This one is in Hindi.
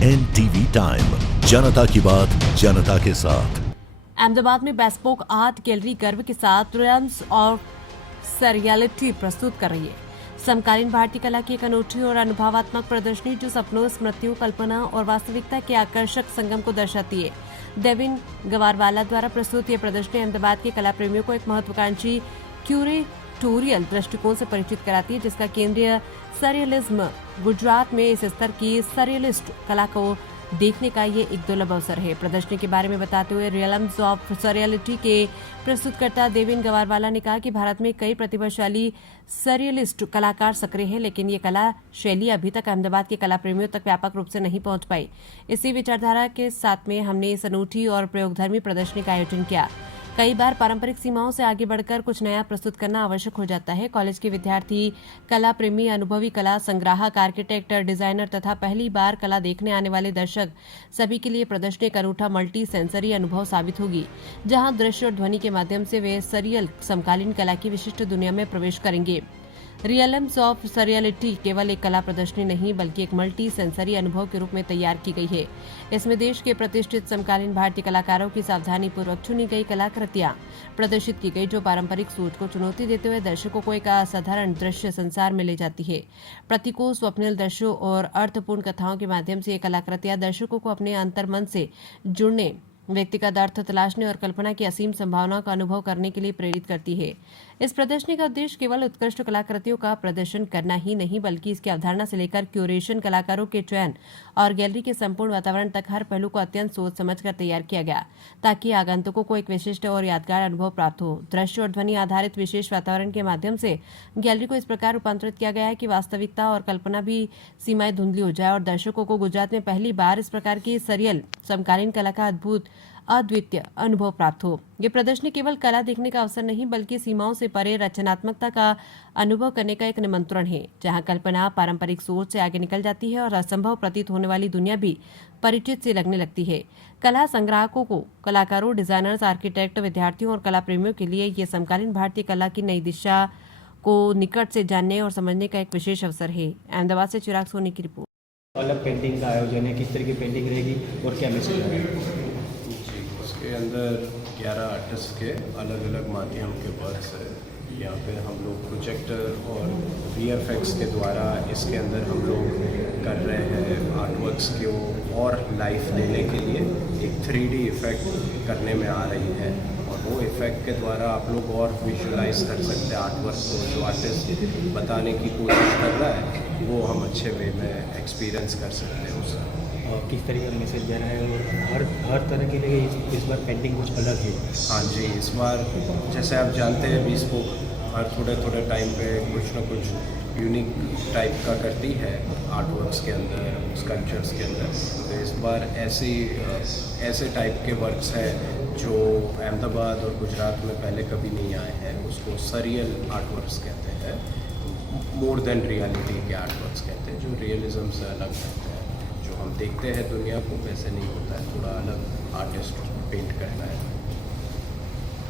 NTV टाइम, जनता की बात जनता के साथ। अहमदाबाद में बेस्पोक आर्ट गैलरी गर्व के साथ रियल्म्स ऑफ सरियलिटी प्रस्तुत कर रही है। समकालीन भारतीय कला की एक अनूठी और अनुभवात्मक प्रदर्शनी जो सपनों, स्मृतियों, कल्पना और वास्तविकता के आकर्षक संगम को दर्शाती है। देविन गवारवाला द्वारा प्रस्तुत ये प्रदर्शनी अहमदाबाद के कला प्रेमियों को एक महत्वाकांक्षी क्यूरेटोरियल दृष्टिकोण से परिचित कराती है, जिसका केंद्रीय सरियलिज्म गुजरात में इस स्तर की सरियलिस्ट कला को देखने का ये एक दुर्लभ अवसर है। प्रदर्शनी के बारे में बताते हुए रियल्म्स ऑफ सरियलिटी के प्रस्तुतकर्ता देविन गवारवाला ने कहा कि भारत में कई प्रतिभाशाली सरियलिस्ट कलाकार सक्रिय हैं, लेकिन ये कला शैली अभी तक अहमदाबाद के कला प्रेमियों तक व्यापक रूप से नहीं पहुंच पाई। इसी विचारधारा के साथ में हमने इस अनूठी और प्रयोगधर्मी प्रदर्शनी का आयोजन किया। कई बार पारंपरिक सीमाओं से आगे बढ़कर कुछ नया प्रस्तुत करना आवश्यक हो जाता है। कॉलेज के विद्यार्थी, कला प्रेमी, अनुभवी कला संग्राहक, आर्किटेक्ट, डिजाइनर तथा पहली बार कला देखने आने वाले दर्शक सभी के लिए प्रदर्शनी एक अनूठा मल्टी सेंसरी अनुभव साबित होगी, जहां दृश्य और ध्वनि के माध्यम से वे सरियल समकालीन कला की विशिष्ट दुनिया में प्रवेश करेंगे। रियल्म्स ऑफ सरियलिटी केवल एक कला प्रदर्शनी नहीं बल्कि एक मल्टी सेंसरी अनुभव के रूप में तैयार की गई है। इसमें देश के प्रतिष्ठित समकालीन भारतीय कलाकारों की सावधानी पूर्वक चुनी गई कलाकृतियां प्रदर्शित की गई, जो पारंपरिक सोच को चुनौती देते हुए दर्शकों को एक असाधारण दृश्य संसार में ले जाती है। प्रतीकों, स्वप्निल दृश्यों और अर्थपूर्ण कथाओं के माध्यम से ये कलाकृतियां दर्शकों को अपने अंतर्मन से जुड़ने, व्यक्तिगत अर्थ तलाशने और कल्पना की असीम संभावनाओं का अनुभव करने के लिए प्रेरित करती है। इस प्रदर्शनी का उद्देश्य केवल उत्कृष्ट कलाकृतियों का प्रदर्शन करना ही नहीं बल्कि इसकी अवधारणा से लेकर क्यूरेशन, कलाकारों के चयन और गैलरी के संपूर्ण वातावरण तक हर पहलू को अत्यंत सोच समझकर तैयार किया गया, ताकि आगंतुकों को एक विशिष्ट और यादगार अनुभव प्राप्त हो। दृश्य और ध्वनि आधारित विशेष वातावरण के माध्यम से गैलरी को इस प्रकार रूपांतरित किया गया है कि वास्तविकता और कल्पना भी सीमाएं धुंधली हो जाए और दर्शकों को गुजरात में पहली बार इस प्रकार की सरियल समकालीन कला का अद्वितीय अनुभव प्राप्त हो। ये प्रदर्शनी केवल कला देखने का अवसर नहीं बल्कि सीमाओं से परे रचनात्मकता का अनुभव करने का एक निमंत्रण है, जहां कल्पना पारंपरिक सोच से आगे निकल जाती है और असंभव प्रतीत होने वाली दुनिया भी परिचित से लगने लगती है। कला संग्राहकों को, कलाकारों, डिजाइनर्स, आर्किटेक्ट, विद्यार्थियों और कला प्रेमियों के लिए ये समकालीन भारतीय कला की नई दिशा को निकट से जानने और समझने का एक विशेष अवसर है। अहमदाबाद से चिराग सोनी की रिपोर्ट। अलग पेंटिंग का आयोजन है, किस तरह की पेंटिंग रहेगी और क्या मैसेज है? के अंदर 11 आर्टिस्ट के अलग अलग माध्यम के वर्क्स है। यहाँ पे हम लोग प्रोजेक्टर और VFX के द्वारा इसके अंदर हम लोग कर रहे हैं आर्टवर्क्स को और लाइफ देने के लिए एक 3D इफ़ेक्ट करने में आ रही है, और वो इफ़ेक्ट के द्वारा आप लोग और विजुलाइज कर सकते हैं आर्टवर्क को। जो आर्टिस्ट बताने की कोशिश कर रहा है वो हम अच्छे वे में एक्सपीरियंस कर सकते हैं उसका। और किस तरह का मैसेज दे रहा है, और हर तरह के लिए इस बार पेंटिंग कुछ अलग है। हाँ जी, इस बार जैसे आप जानते हैं बेस्पोक हर थोड़े टाइम पे कुछ ना कुछ यूनिक टाइप का करती है आर्टवर्क्स के अंदर, स्कल्पचर्स के अंदर। तो इस बार ऐसे टाइप के वर्क्स हैं जो अहमदाबाद और गुजरात में पहले कभी नहीं आए हैं। उसको सरियल आर्टवर्क्स कहते हैं, मोर देन रियलिटी के आर्टवर्क्स कहते हैं, जो रियलिज्म से अलग रहते हैं। जो हम देखते हैं दुनिया को वैसे नहीं होता है, थोड़ा अलग आर्टिस्ट पेंट करना है।